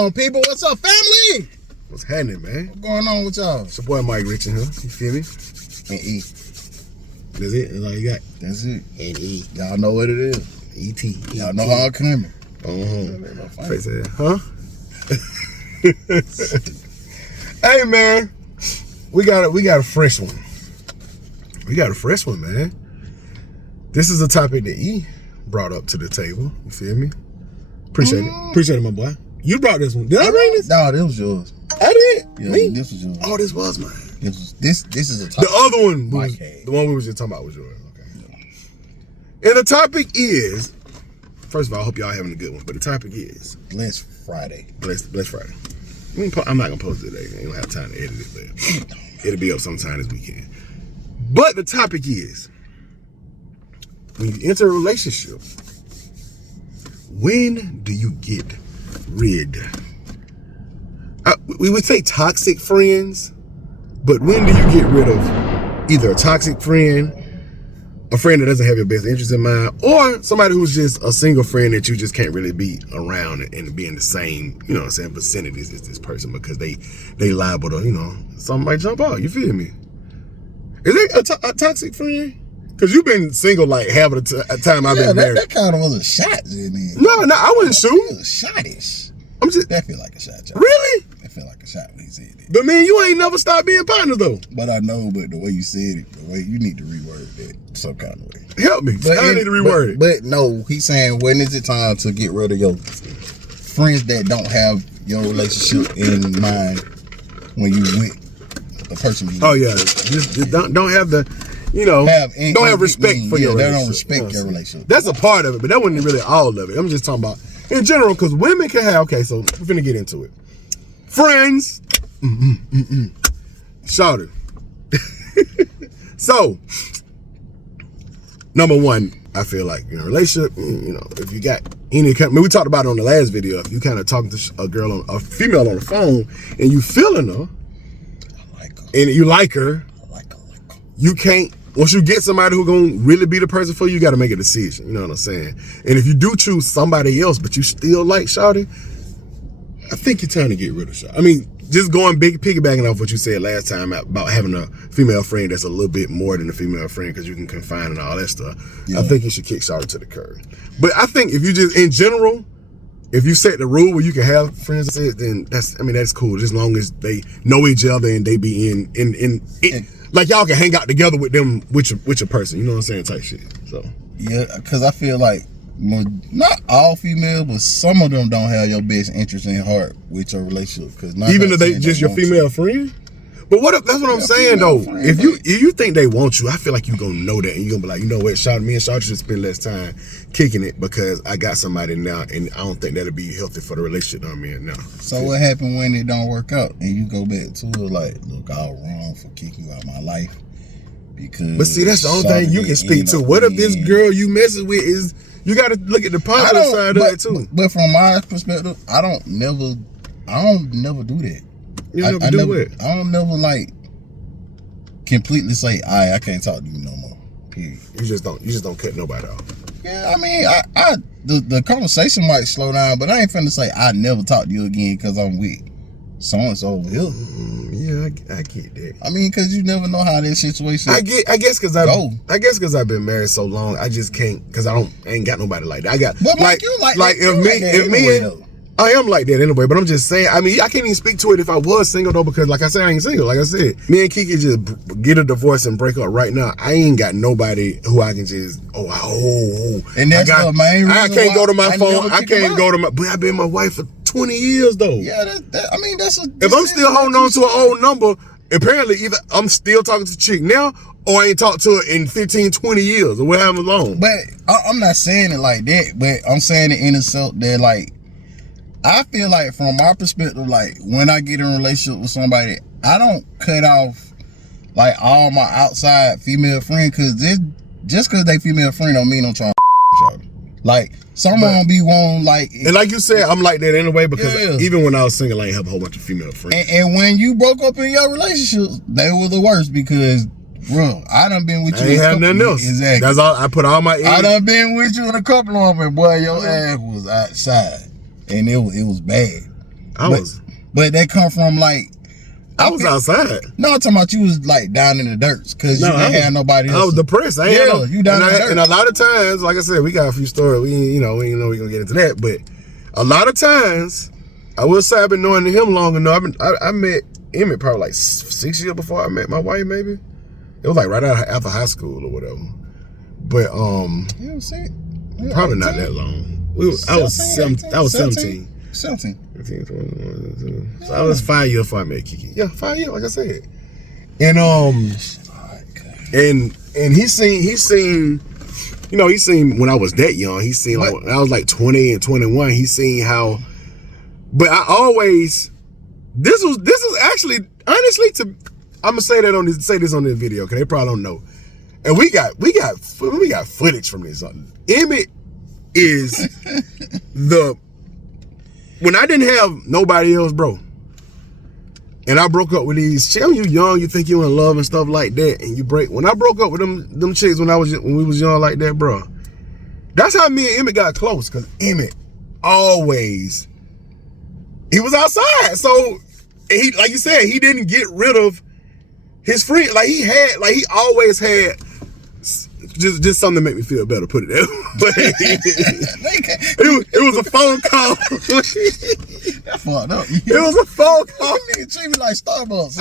on, people? What's up, family? What's happening, man? What's going on with y'all? It's your boy Mike Rich in here. You feel me? And E. That's it. That's all you got. That's it. And E. Y'all know what it is. E.T. Y'all know how I'm coming. Face it. Huh? Hey, man. We got a fresh one. We got a fresh one, man. This is a topic that E brought up to the table. You feel me? Appreciate it. Appreciate it, my boy. You brought this one. Did I bring this? No, this was yours. I did. Yeah, Me? this was yours. Oh, this was mine. This is a topic. The other one was the one we was just talking about was yours. Okay. And the topic is, first of all, I hope y'all having a good one. But the topic is Blessed Friday. Blessed Friday. I'm not gonna post it today. I ain't gonna have time to edit it, but it'll be up sometime this weekend. But the topic is, when you enter a relationship, when do you get rid? We would say toxic friends, but when do you get rid of either a toxic friend, a friend that doesn't have your best interest in mind, or somebody who's just a single friend that you just can't really be around and be in the same, you know what I'm saying, vicinities as this person because they liable to, you know, something might jump out. You feel me? Is it a toxic friend? Because you've been single like half of the time I've been married. That kind of was a shot, Jimmy. No, I wouldn't shoot. It was shottish. That feel like a shot, John. Really? That feel like a shot when he said it. But man, you ain't never stopped being partners though. But I know, but the way you said it, the way you need to reword that some kind of way. Help me. I need to reword it. But no, he's saying, when is it time to get rid of your friends that don't have your relationship in mind when you with the person you Oh yeah, just don't have the, you know, don't have respect for your relationship. They don't respect your relationship. That's a part of it, but that wasn't really all of it. I'm just talking about in general, because women can have, okay, so we're finna get into it. Friends, shout it. So, number one, I feel like in a relationship, you know, if you got any kind, I mean, we talked about it on the last video. If you kind of talking to a female on the phone, and you feeling her, and you like her, you can't, once you get somebody who gonna really be the person for you, you gotta make a decision. You know what I'm saying? And if you do choose somebody else, but you still like shawty, I think you're trying to get rid of shawty. I mean, just piggybacking off what you said last time about having a female friend that's a little bit more than a female friend because you can confine and all that stuff. Yeah. I think you should kick shawty to the curb. But I think if you just, in general, if you set the rule where you can have friends, then that's cool. Just as long as they know each other and they be in like y'all can hang out together with them, with your person. You know what I'm saying? Type shit. So yeah, because I feel like not all females, but some of them don't have your best interest in heart with your relationship. Because even if they just your female friend. But what if, that's what I'm saying though. If you think they want you, I feel like you gonna know that and you gonna be like, you know what, me and Shawty should spend less time kicking it because I got somebody now and I don't think that'll be healthy for the relationship I'm in now. So what happened when it don't work out and you go back to it like, look, I was wrong for kicking you out of my life because. But see, that's the only thing you can speak to. What if this girl you messing with is, you gotta look at the positive side of it too. But from my perspective, I don't never do that. You never do what? I don't never like completely say, I can't talk to you no more. Period. You just don't cut nobody off. Yeah, I mean, the conversation might slow down, but I ain't finna say I never talk to you again because I'm with so and so over here. Yeah, I get that. I mean, because you never know how this situation. I guess because I've been married so long, I just can't, because I ain't got nobody like that. I got, but like if me. I am like that anyway, but I'm just saying, I mean, I can't even speak to it if I was single though, because like I said, I ain't single. Like I said, me and Kiki just get a divorce and break up right now. I ain't got nobody who I can just, and that's the main reason I can't go to my phone. I can't go to my, but I've been my wife for 20 years though. Yeah, if I'm still holding on to an old number, apparently either I'm still talking to the chick now, or I ain't talked to her in 15, 20 years, or whatever long. But I'm not saying it like that, but I'm saying it in a sense that like, I feel like from my perspective, like when I get in a relationship with somebody, I don't cut off like all my outside female friends because just because they female friend don't mean I'm trying to like someone be one like, and like you said, I'm like that anyway because even when I was single, I ain't have a whole bunch of female friends. And when you broke up in your relationship, they were the worst because, bro, I done been with you. I ain't have nothing else. Exactly. That's all. I put all my. I done been with you in a couple of them, and boy, your ass was outside. And it was bad. But they come from like. I was outside. No, I'm talking about you was like down in the dirt because you didn't have nobody else. I was depressed. You down in the dirt. And a lot of times, like I said, we got a few stories. We ain't know we're gonna get into that, but a lot of times, I will say I've been knowing him long enough. I met Emmett probably like 6 years before I met my wife. Maybe it was like right after high school or whatever. But probably not that long. I was 17. 15, 21, so I was 5 years before I met Kiki. Yeah, 5 years, like I said. And and he seen when I was that young. He seen like when I was like 20 and 21. He seen how, but I always this was actually honestly I'm gonna say this on this video because they probably don't know. And we got footage from this. Emmett is when I didn't have nobody else, bro, and I broke up with these chicks. You young, you think you in love and stuff like that, and you break. When I broke up with them chicks when we was young like that, bro, that's how me and Emmett got close. Cause Emmett always, he was outside, so he, like you said, he didn't get rid of his friend. Like he always had. Just something to make me feel better, put it there. But it was a phone call. That's fucked up. It was a phone call. You nigga treat me like Starbucks.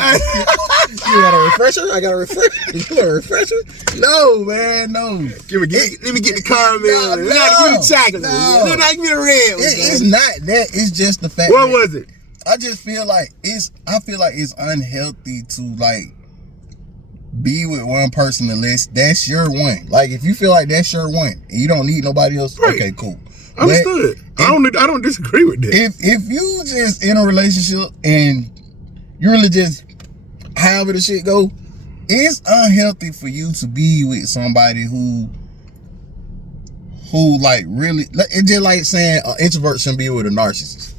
You got a refresher? I got a refresher. You want a refresher? No, man, no. Let me get the caramel. Give me the chocolate. No. Give me the red. It's not that. It's just the fact. What was it? I just feel like it's unhealthy to like be with one person unless that's your one. Like if you feel like that's your one and you don't need nobody else, right. Okay, cool. Understood. I don't disagree with that. If you just in a relationship and you really just however the shit go, it's unhealthy for you to be with somebody who like really. It's just like saying an introvert shouldn't be with a narcissist.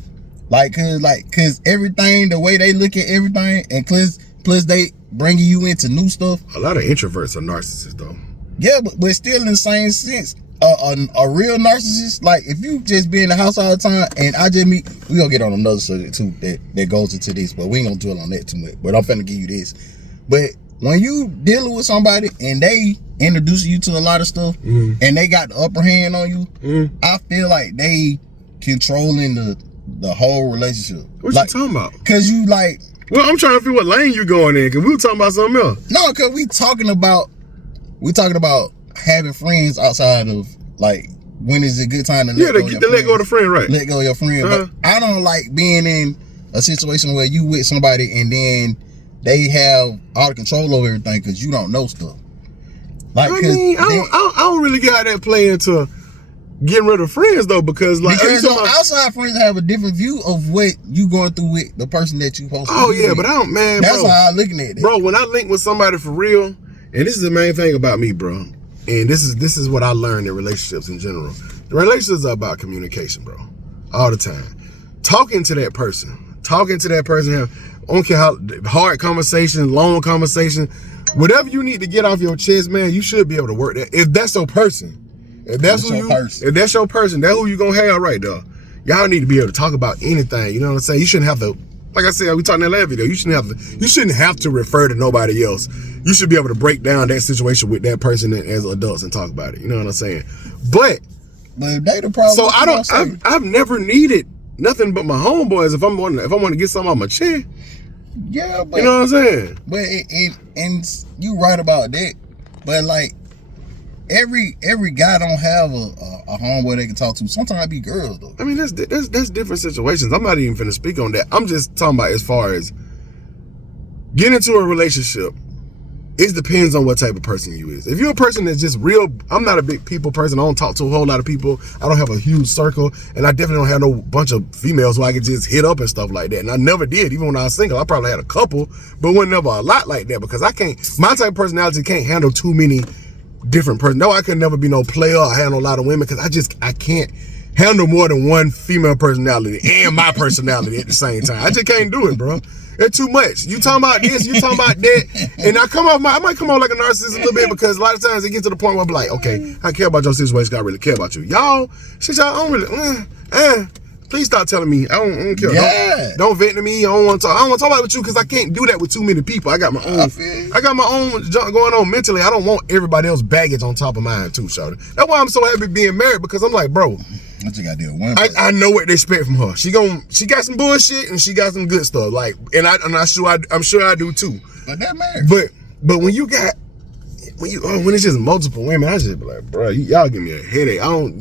Cause everything, the way they look at everything, and plus they bringing you into new stuff. A lot of introverts are narcissists, though. Yeah, but still in the same sense, a real narcissist, like if you just be in the house all the time, and I just meet, we gonna get on another subject too that goes into this, but we ain't gonna dwell on that too much. But I'm finna give you this. But when you dealing with somebody and they introduce you to a lot of stuff, and they got the upper hand on you, I feel like they controlling the whole relationship. What you talking about? Cause you like. Well, I'm trying to figure what lane you going in, because we were talking about something else. No, because we talking about having friends outside of, like, when is a good time to let go of the friend, right? Let go of your friend. But I don't like being in a situation where you with somebody and then they have all the control over everything because you don't know stuff. Like, I don't really get how that play into getting rid of friends though, because outside friends have a different view of what you going through with the person that you supposed to be with. But that's how I'm looking at it. Bro, when I link with somebody for real, and this is the main thing about me, bro, and this is what I learned in relationships in general. The relationships are about communication, bro. All the time. Talking to that person, I don't care how hard conversation, long conversation, whatever you need to get off your chest, man, you should be able to work that. If that's your person. If that's your person, that's who you gonna have right there. Y'all need to be able to talk about anything. You know what I'm saying? You shouldn't have to, like I said, we talked in that last video. You shouldn't have to refer to nobody else. You should be able to break down that situation with that person as adults and talk about it. You know what I'm saying? But they the problem. So I've never needed nothing but my homeboys if I want to get something on my chin. Yeah, but you know what I'm saying? But and you right about that. But like. Every guy don't have a homeboy they can talk to. Sometimes it be girls though. I mean that's different situations. I'm not even finna speak on that. I'm just talking about as far as getting into a relationship. It depends on what type of person you is. If you're a person that's just real, I'm not a big people person. I don't talk to a whole lot of people. I don't have a huge circle, and I definitely don't have no bunch of females who I can just hit up and stuff like that. And I never did. Even when I was single, I probably had a couple, but wasn't never a lot like that because I can't. My type of personality can't handle too many different person. No, I could never be no player or handle a lot of women because I can't handle more than one female personality and my personality at the same time. I just can't do it, bro. It's too much. You talking about this, you talking about that, and I might come off like a narcissist a little bit because a lot of times it gets to the point where I'm like, okay, I care about your situation, I really care about you. Y'all, shit, y'all don't really, Please stop telling me. I don't care. Yeah. Don't vent to me. I don't want to talk about it with you because I can't do that with too many people. I got my own. I got my own junk going on mentally. I don't want everybody else's baggage on top of mine too, shawty. That's why I'm so happy being married because I'm like, bro. What you gotta do with one? I know what they expect from her. She got some bullshit and she got some good stuff. Like, I'm sure I do too. But that marriage. But when when it's just multiple women, I just be like, bro, y'all give me a headache. I don't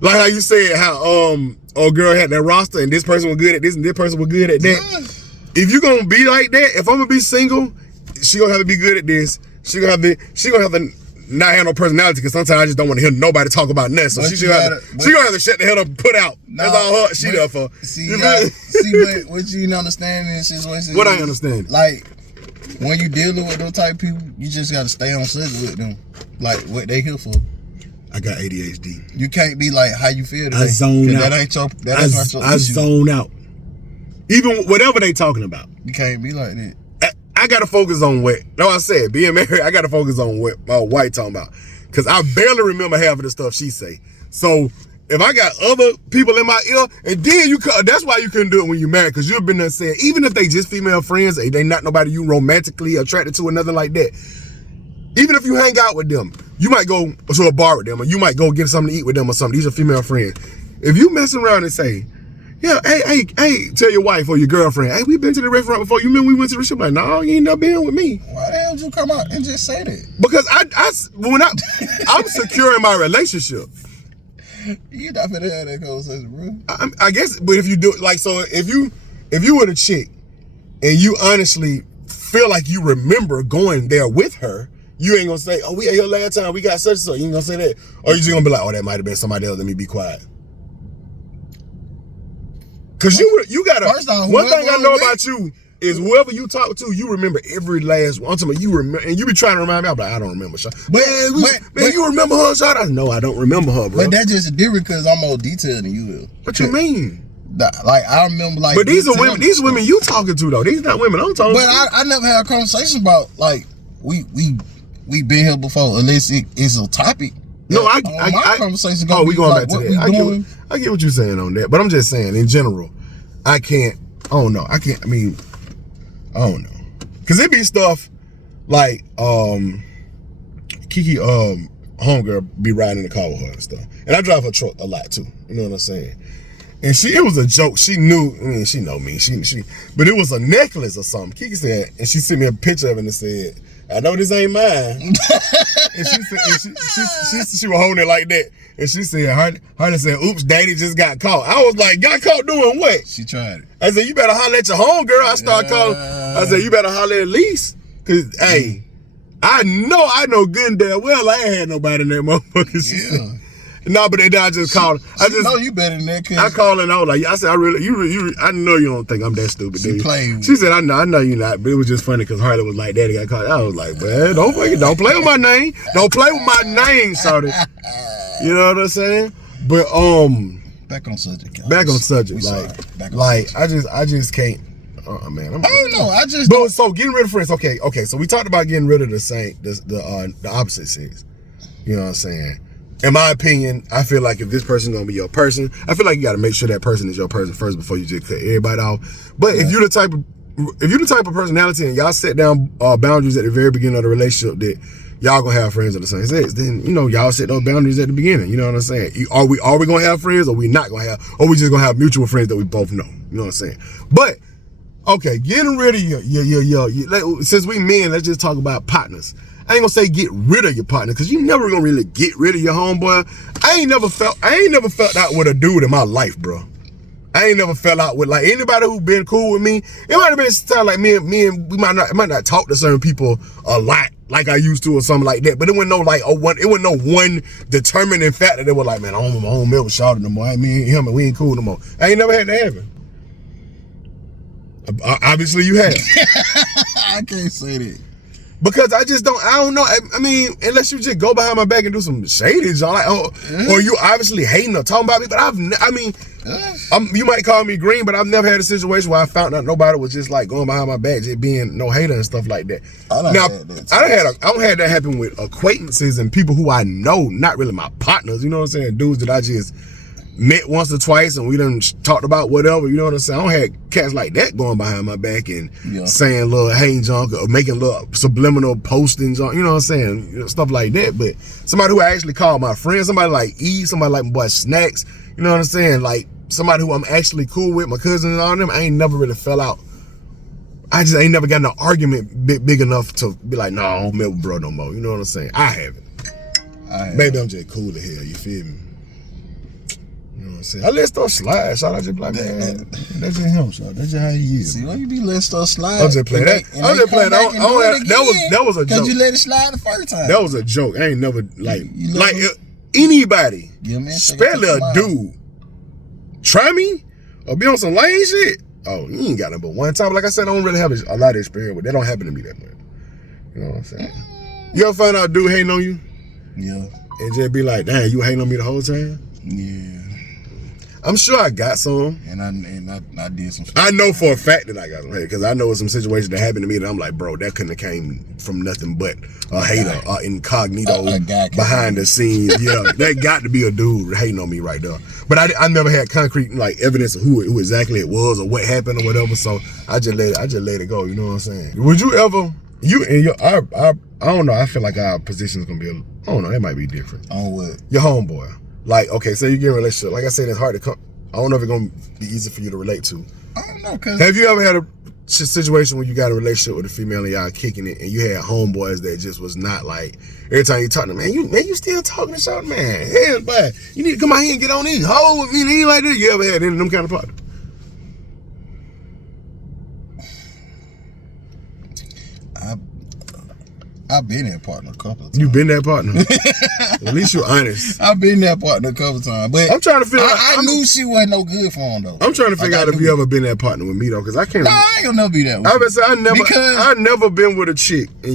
like how you said how old girl had that roster and this person was good at this and this person was good at that. If you gonna be like that, if I'm gonna be single, she gonna have to be good at this. She gonna have to not have no personality because sometimes I just don't want to hear nobody talk about nothing. So she gonna have to shut the hell up and put out. That's all she there for. But what you don't understand in this situation. What I understand. Like when you dealing with those type of people, you just gotta stay on subject with them. Like what they here for. I got ADHD. You can't be like how you feel today. I zone out. I zone out. Even whatever they talking about. You can't be like that. I gotta focus on what. No, I said being married. I gotta focus on what my wife talking about, cause I barely remember half of the stuff she say. So if I got other people in my ear, and then that's why you couldn't do it when you married, cause you've been there saying even if they just female friends, they not nobody you romantically attracted to or nothing like that. Even if you hang out with them, you might go to a bar with them, or you might go get something to eat with them or something. These are female friends. If you messing around and say, yeah, hey, tell your wife or your girlfriend, hey, we been to the restaurant before. You remember we went to the restaurant? Like, no, you ain't never been with me. Why the hell did you come out and just say that? Because I'm secure in my relationship. You not finna have that conversation, bro. I guess, but if you do like, so if you were the chick and you honestly feel like you remember going there with her, you ain't gonna say, oh, we ate here last time, we got such and such. You ain't gonna say that, or you just gonna be like, oh, that might have been somebody else. Let me be quiet. Cause you gotta. First off, one thing I know about you is whoever you talk to, you remember every last one. You remember, and you be trying to remind me. I'm like, I don't remember. Man, you remember her, shot? I know I don't remember her, bro. But that's just different because I'm more detailed than you will. What you mean? Like I remember, like. But these are women. These women you talking to though. These not women I'm talking to. But I never had a conversation about like we been here before unless it's a topic. No, I conversation. We going back to that. I get what you're saying on that, but I'm just saying in general, I don't know. I don't know, cause it be stuff like Kiki homegirl be riding in the car with her and stuff, and I drive her truck a lot too. You know what I'm saying? And it was a joke. She knew. I mean, she know me. But it was a necklace or something. Kiki said, and she sent me a picture of it and said, I know this ain't mine. And she said, she was holding it like that. And she said, Harley said, oops, daddy just got caught. I was like, got caught doing what? She tried it. I said, you better holler at your homegirl. I started calling. I said, you better holler at Lise. Cause, hey, I know good and damn well I ain't had nobody in that motherfucker. She said, no, but then I just called. I just know you better than that. I called and I was like, I said, I know you don't think I'm that stupid. She said, I know you're not, but it was just funny because Harley was like, Daddy got caught. I was like, man, don't play with my name. Don't play with my name, shorty. You know what I'm saying? But back on subject. Guys. Back on subject. I just can't. Man, I don't know. So getting rid of friends. Okay. So we talked about getting rid of the opposite sex. You know what I'm saying? In my opinion, I feel like if this person's gonna be your person, I feel like you gotta make sure that person is your person first before you just cut everybody off. But if you're the type of personality and y'all set down boundaries at the very beginning of the relationship that y'all gonna have friends of the same sex, then y'all set those boundaries at the beginning. You know what I'm saying? Are we gonna have friends, or we not gonna have, or we just gonna have mutual friends that we both know? You know what I'm saying? But okay, getting rid of your since we men, let's just talk about partners. I ain't gonna say get rid of your partner, because you never gonna really get rid of your homeboy. I ain't never felt out with a dude in my life, bro. I ain't never fell out with like anybody who been cool with me. It might have been time like me and we might not talk to certain people a lot like I used to or something like that. But it wasn't no one determining factor that was like, man, I don't mess with Shawty no more. Me and him, we ain't cool no more. I ain't never had that happen. Obviously you have. I can't say that. Because I don't know. I mean, unless you just go behind my back and do some shady, or you obviously hating or talking about me. But you might call me green, but I've never had a situation where I found out nobody was just like going behind my back, just being no hater and stuff like that. I don't had that happen with acquaintances and people who I know, not really my partners. You know what I'm saying? Dudes that I just met once or twice and we done talked about whatever, you know what I'm saying? I don't have cats like that going behind my back and saying little hating junk or making little subliminal postings on, you know what I'm saying? You know, stuff like that. But somebody who I actually call my friend, somebody like E, somebody like my boy Snacks, you know what I'm saying? Like somebody who I'm actually cool with, my cousins and all them, I ain't never really fell out. I just ain't never got no argument big enough to be like, no, I don't mess with bro no more. You know what I'm saying? I haven't. Maybe I'm just cool as hell, you feel me? You know what I'm saying? I let stuff slide. Shout out to Black Man. That's just him, so that's just how he is. See, why you be letting stuff slide? I'm just playing that. I'm just playing that was a joke. Cause you let it slide the first time. That was a joke. I ain't never like anybody, especially a dude, try me or be on some lame shit. Oh, you ain't got it but one time. Like I said, I don't really have a lot of experience with that. Don't happen to me that much. You know what I'm saying? You ever find out a dude hating on you? Yeah. And just be like, damn, you hating on me the whole time? Yeah. I'm sure I got some. And I did some shit. I know for a fact that I got some hate because I know some situations that happened to me that I'm like, bro, that couldn't have came from nothing but a hater, incognito behind the scenes. Yeah, that got to be a dude hating on me right there. But I never had concrete like evidence of who exactly it was or what happened or whatever. So I just let it go. You know what I'm saying? Would you ever? I don't know. I feel like our position is gonna be. I don't know. It might be different. On what? Your homeboy. Like, okay, say you get in a relationship. Like I said, it's hard to come. I don't know if it's gonna be easy for you to relate to. I don't know, cause have you ever had a situation where you got a relationship with a female and y'all kicking it, and you had homeboys that just was not like every time you talk to them, man, you still talking to something, man. Hell, boy, you need to come out here and get on these hoes with me and ain't like that. You ever had any of them kind of partners? I've been that partner a couple of times. You been that partner? At least you're honest. I've been that partner a couple of times, but I'm trying to figure out. I knew she wasn't no good for him though. I'm trying to figure out if you ever been that partner with me though, because I can't. No, I ain't gonna never be that. I would say I never been with a chick, and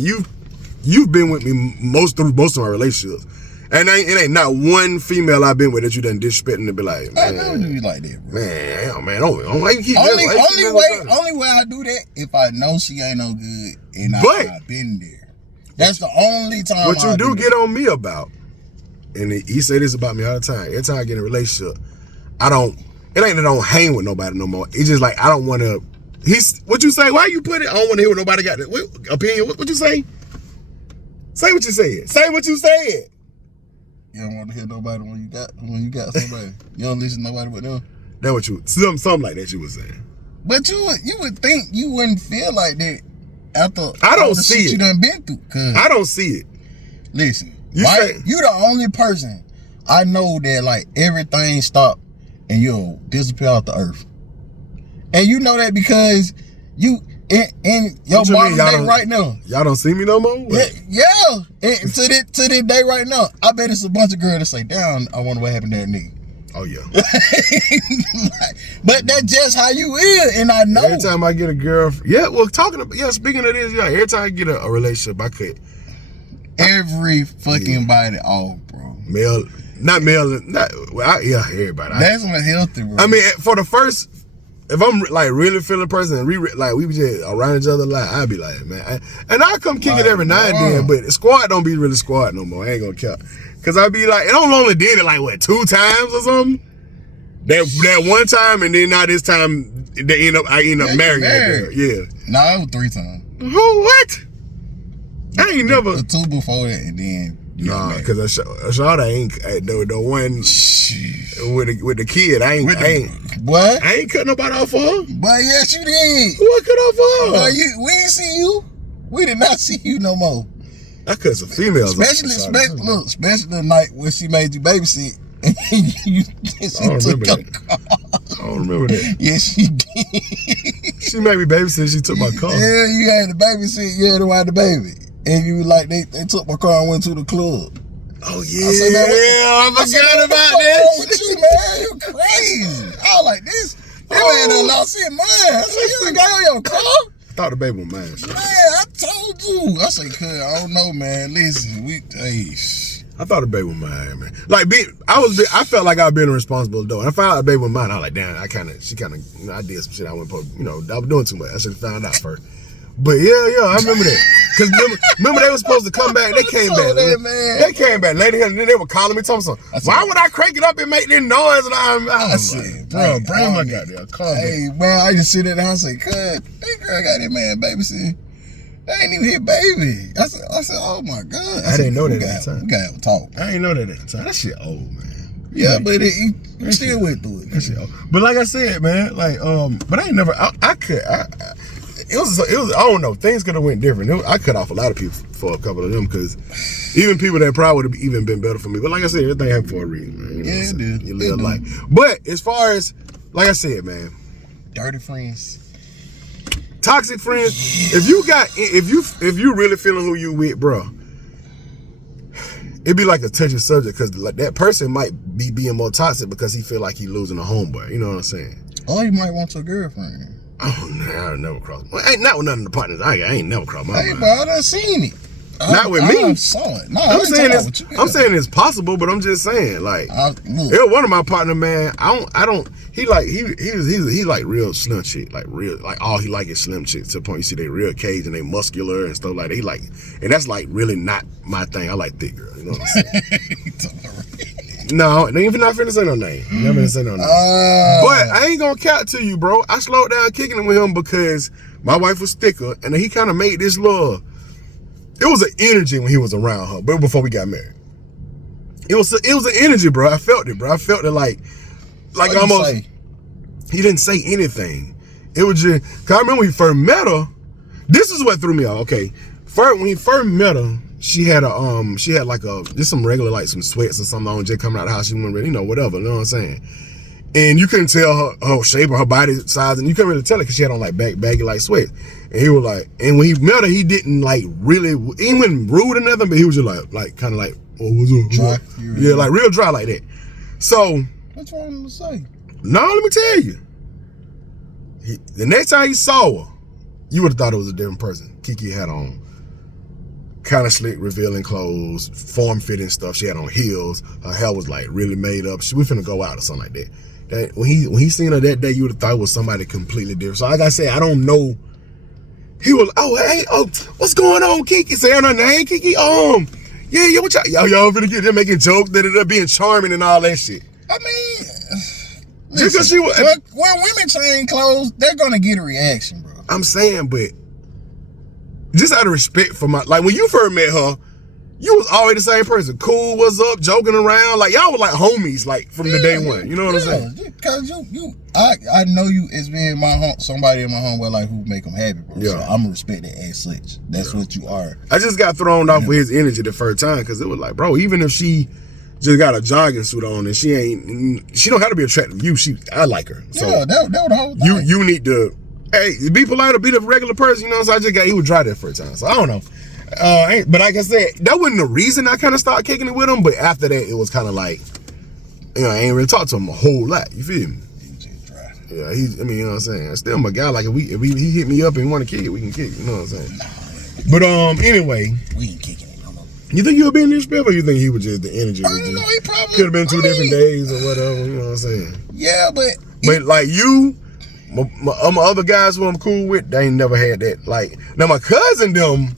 you've been with me most of my relationships, and it ain't not one female I've been with that you done disrespecting to be like, man, I never do you like that, bro. Man, don't like keep only way I do that if I know she ain't no good and I've been there. That's the only time. What you do get on me about, and he say this about me all the time. Every time I get in a relationship, it ain't that I don't hang with nobody no more. It's just like I don't want to. What you say? Why you put it? I don't want to hear what nobody got. Opinion? What you say? Say what you said. Say what you said. You don't want to hear nobody when you got somebody. You don't listen to nobody but them. That what you something like that you was saying. But you would think you wouldn't feel like that. After I don't see it. You done been through. I don't see it. Listen, you the only person I know that like everything stopped and you'll disappear off the earth. And you know that because you in your body right now. Y'all don't see me no more? Yeah. And to this day right now, I bet it's a bunch of girls that say, damn, I wonder what happened to that nigga. Oh yeah. But that's just how you is, and I know. Every time I get a girl, speaking of this, every time I get a relationship, I cut every fucking body off, bro. Everybody. That's unhealthy, bro. I mean, for the first, if I'm like really feeling a person and we just around each other, like I'd be like, man, and I come kick it every now and then, but squad don't be really squad no more. I ain't gonna count. Cause I be like, and I only did it like what 2 times or something. That one time, and then now this time I end up marrying that girl. Yeah. Nah, it was 3 times. Who? What? I ain't never. The 2 before that, and then. Nah, cause Ashada ain't the one with the kid. I ain't cut nobody off for her. But yes, you did. Who I cut off for her? We didn't see you. We did not see you no more. I cut some females. Especially the night when she made you babysit. She took your car. I don't remember that. Yes, she did. She made me babysit. She took my car. Yeah, you had to babysit. You had to wipe the baby. And you like, they took my car and went to the club. Oh, yeah. I forgot about this. With you, man? You crazy. I was like, this man done lost his mind. I said, you ain't got on your car? I thought the baby was mine. Man, I told you. I said, cuz, I don't know, man. Listen, I thought the baby was mine, man. Like, I felt like I was being a responsible adult. I found out the baby was mine. I was like, damn, I did some shit I wasn't supposed to, I was doing too much. I should have found out first. But yeah, I remember that. Cause remember they were supposed to come back. They came back. They came back. Later, and then they were calling me, talking something. Why would I crank it up and make this noise? And I said, bro, bring my goddamn car. Hey, man, I just sit at the house and say, "Cut, that girl got that man babysitting. They ain't even hit baby." I said, "Oh my God." I didn't know that at the time. We gotta have a talk. I ain't know that at the time. That shit old, man. Yeah, but he still went through it. That shit old. But like I said, man, like but I ain't never. It was. I don't know. Things could have went different. I cut off a lot of people for a couple of them because even people that probably would have even been better for me. But like I said, everything happened for a reason, man. You know yeah, it did. You live life. But as far as, like I said, man, dirty friends, toxic friends. If you really feeling who you with, bro, it'd be like a touchy subject because like that person might be being more toxic because he feel like he losing a homeboy. You know what I'm saying? Or you might want your girlfriend. Oh, nah, I never crossed. Well, ain't not with none of the partners. I ain't never crossed my mind. Hey, bro, I done seen it. Not with me. I saw it. No, I'm saying it's possible, but I'm just saying, like, one of my partner, man. He like real slim chick, like real, like all he like is slim chicks. To the point you see they real cage and they muscular and stuff like that. He like, and that's like really not my thing. I like thick girls. You know what I'm saying? No, they even not finna say no name. Never finna say no name. But I ain't gonna count to you, bro. I slowed down kicking it with him because my wife was thicker, and he kind of made this little. It was an energy when he was around her, but before we got married, it was an energy, bro. I felt it, bro. I felt it like almost. He didn't say anything. It was just. Cause I remember when he first met her. This is what threw me off. Okay, when he first met her. She had like just some regular, like some sweats or something on, just coming out of the house. She wasn't really, whatever, you know what I'm saying? And you couldn't tell her shape or her body size, and you couldn't really tell it because she had on like baggy like sweats. And he was like, and when he met her, he didn't like really, he wasn't rude or nothing, but he was just like kind of like, oh, what's up? Dry. Yeah, like real dry like that. So. What you want him to say? No, let me tell you. The next time he saw her, you would have thought it was a different person. Kiki had on kind of slick, revealing clothes, form-fitting stuff. She had on heels. Her hair was like really made up. We finna go out or something like that. When he seen her that day, you would have thought it was somebody completely different. So like I said, I don't know. He was, what's going on, Kiki? Saying her name, Kiki. Yeah, what y'all finna get there making jokes that it being charming and all that shit. I mean, just because she was when women change clothes, they're gonna get a reaction, bro. I'm saying, but. Just out of respect for like when you first met her, you was always the same person. Cool, what's up, joking around. Like y'all were like homies, like from the day one. You know what I'm saying? Because I know you as being somebody in my home where like who make them happy, bro. Yeah. So I'm respected as such. That's what you are. I just got thrown off with his energy the first time because it was like, bro, even if she just got a jogging suit on and she don't have to be attractive to you. I like her. So yeah, that was the whole thing. You need to. Hey, be polite or be the regular person, you know. So he was dry there for a time. So I don't know. But like I said, that wasn't the reason I kind of started kicking it with him. But after that, it was kind of like, I ain't really talked to him a whole lot. You feel me? He was just dry. Yeah, you know what I'm saying. Still my guy. Like if he hit me up and want to kick it, we can kick it. You know what I'm saying? But anyway, we ain't kicking it no more. You think you were being disrespectful, or you think he was just the energy? I don't know. He probably could have been two different days or whatever. You know what I'm saying? Yeah, but like you. My other guys who I'm cool with, they ain't never had that. Like, now my cousin, them.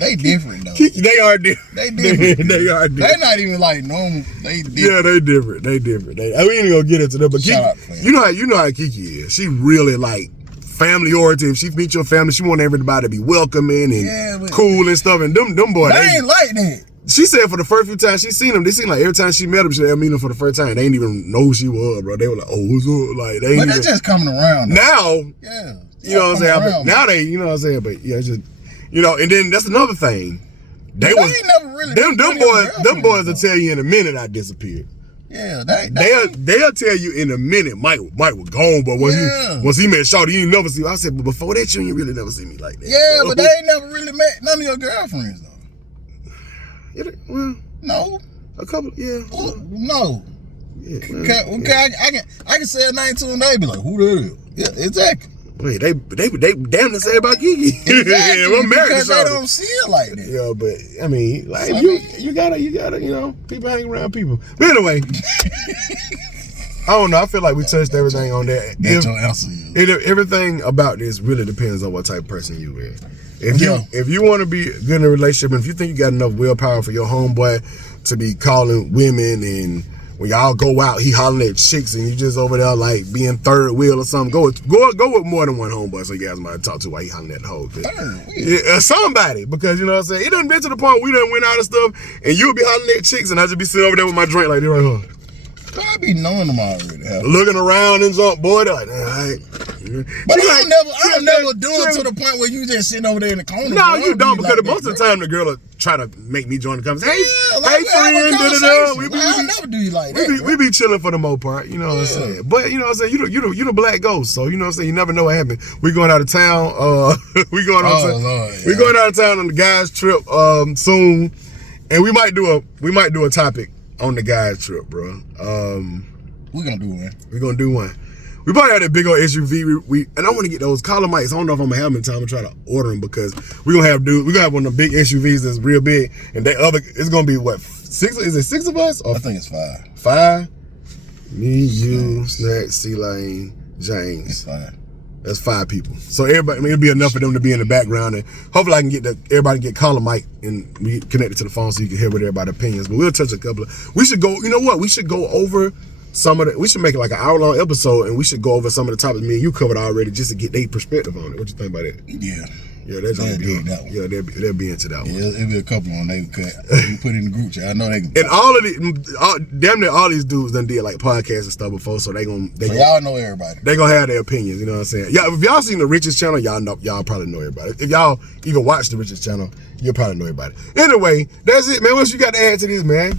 They different, though. They are different. They different. They are different. They not even like normal. They different. Yeah, they different. We ain't gonna get into that, but Kiki, you know how Kiki is. She really like family oriented. If she meet your family, she want everybody to be welcoming and cool and stuff. And them boys, they ain't like that. She said for the first few times she seen them, they seemed like every time she met them, she'd meet them for the first time. They didn't even know who she was, bro. They were like, oh, what's up? Like, but they're just coming around. Now, yeah. You know what I'm saying? But now you know what I'm saying? But yeah, it's just, and then that's another thing. They never really them boys will tell you in a minute I disappeared. Yeah, they'll tell you in a minute Mike was gone, but once he met Shawty, you ain't never see me. I said, but before that, you ain't really never see me like that. Yeah, but they ain't never really met none of your girlfriends though. Well, no. A couple, yeah. No. Yeah, okay, I can say a name to them. They be like, who the hell? Yeah, exactly. Wait, they damn to say about Kiki. Exactly, yeah, because they don't see it like that. Yeah, but I mean, like you gotta, people hang around people. But anyway, I don't know. I feel like we touched everything on that. That's your answer. Everything about this really depends on what type of person you is. Yeah. If you want to be good in a relationship, and if you think you got enough willpower for your homeboy to be calling women, and when y'all go out, he hollering at chicks, and you just over there like being third wheel or something, go with more than one homeboy so you guys might talk to while he hollering at the hoe. Yeah, somebody, because you know what I'm saying. It done been to the point we done went out and stuff, and you'll be hollering at chicks, and I just be sitting over there with my drink like this right here. I be knowing them already. Looking around and something, boy, they're like, all right. But I don't never do it to the point where you just sitting over there in the corner. No, you don't, because most of the time the girl will try to make me join the conversation. Hey, like, friend, I never do you like that. We be chilling for the most part, you know what I'm saying. But you know what I'm saying, you the black ghost, so you know what I'm saying. You never know what happened. We going out of town. We going out of town on the guys trip soon, and we might do a topic on the guys trip, bro. We're gonna do one. We're gonna do one. We probably had a big old SUV. And I want to get those collar mics. I don't know if I'm gonna have them in time. I'm gonna try to order them because we're gonna have one of the big SUVs that's real big. And it's gonna be what, 6? Is it 6 of us? Or I think it's 5. 5? Me, you, Snack, C-Lane, James. It's 5. That's 5 people. So everybody, it'll be enough for them to be in the background, and hopefully I can get everybody get collar mic and we connected to the phone so you can hear what everybody's opinions. But we'll touch a couple of. We should go. You know what? We should go over some of the. We should make it like an hour-long episode, and we should go over some of the topics me and you covered already, just to get their perspective on it. What you think about that? Yeah. Yeah, that's gonna be that one. Yeah, they'll be into that one. Yeah, it'll be a couple on they cut. You put in the group chat. I know they can. And all of the damn near all these dudes done did like podcasts and stuff before, so y'all know everybody. They gonna have their opinions, you know what I'm saying? Yeah, if y'all seen the Richest channel, y'all probably know everybody. If y'all even watch the Richest channel, you'll probably know everybody. Anyway, that's it, man. What you got to add to this, man?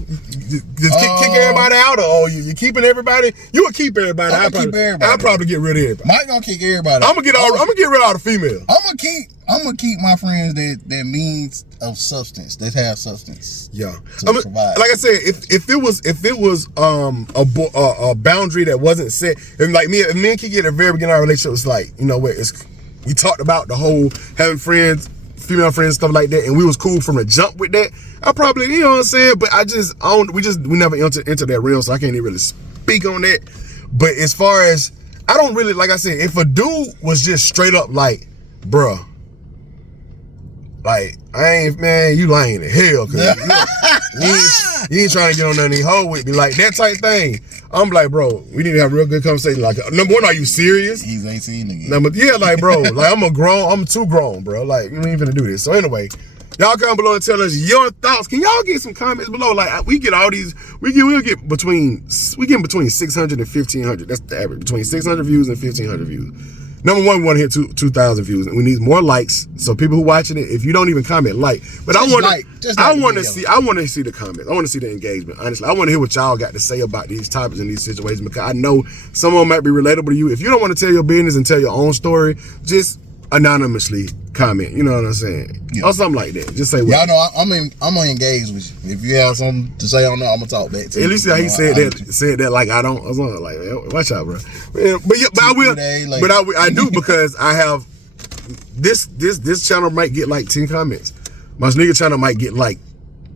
Just kick everybody out, or you keeping everybody? You will keep everybody. I'll keep everybody. I'll probably get rid of everybody. Mike gonna kick everybody. I'm gonna get rid of all the females. I'm gonna keep my friends that means of substance, that have substance. Yeah, provide. Like I said, if it was a boundary that wasn't set, and like me and Kiki at the very beginning of our relationship was like, you know what, we talked about the whole having friends, female friends, stuff like that, and we was cool from the jump with that. I probably, you know what I'm saying, but we never entered into that realm, so I can't even really speak on that. But as far as, I don't really, like I said, if a dude was just straight up like, bruh, like, you lying to hell, cause you ain't trying to get on any hoe with me, like that type thing. I'm like, bro, we need to have a real good conversation. Like, number one, are you serious? He's 18 again. Yeah, like, bro, like I'm too grown, bro. Like, you ain't finna do this. So anyway, y'all comment below and tell us your thoughts. Can y'all get some comments below? Like, we get all these, we get between 600 and 1,500. That's the average, between 600 views and 1,500 views. Number one, we want to hit 2,000 views. We need more likes. So people who watching it, if you don't even comment, like. But I want to see the comments. I want to see the engagement. Honestly, I want to hear what y'all got to say about these topics and these situations, because I know some of them might be relatable to you. If you don't want to tell your business and tell your own story, just anonymously comment. You know what I'm saying? Yeah. Or something like that. Just say what. Y'all know I'm gonna engage with you. If you have something to say on that, I'm gonna talk back to you. At least how he said that like I don't. I was like, man, watch out, bro. But I will. But I do, because I have this channel might get like 10 comments. My nigga channel might get like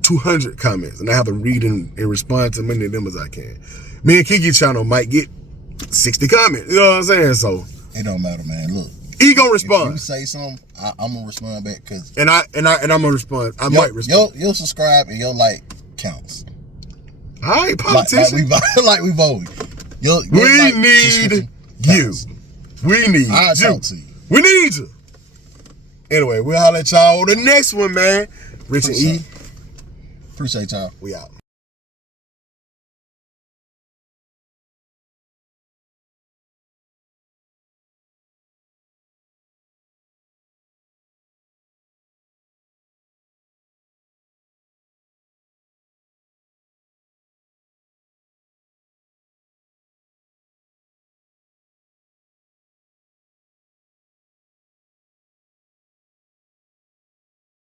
200 comments, and I have to read and respond to as many of them as I can. Me and Kiki channel might get 60 comments. You know what I'm saying? So it don't matter, man. Look. He gonna respond. If you say something, I'm gonna respond back, cause and I'm gonna respond. I might respond. You'll subscribe and your like counts. All right, politician. Like we voted. We need you. We need you. I'll talk to you. We need you. Anyway, we'll holler at y'all on the next one, man. Rich and E. Appreciate y'all. We out.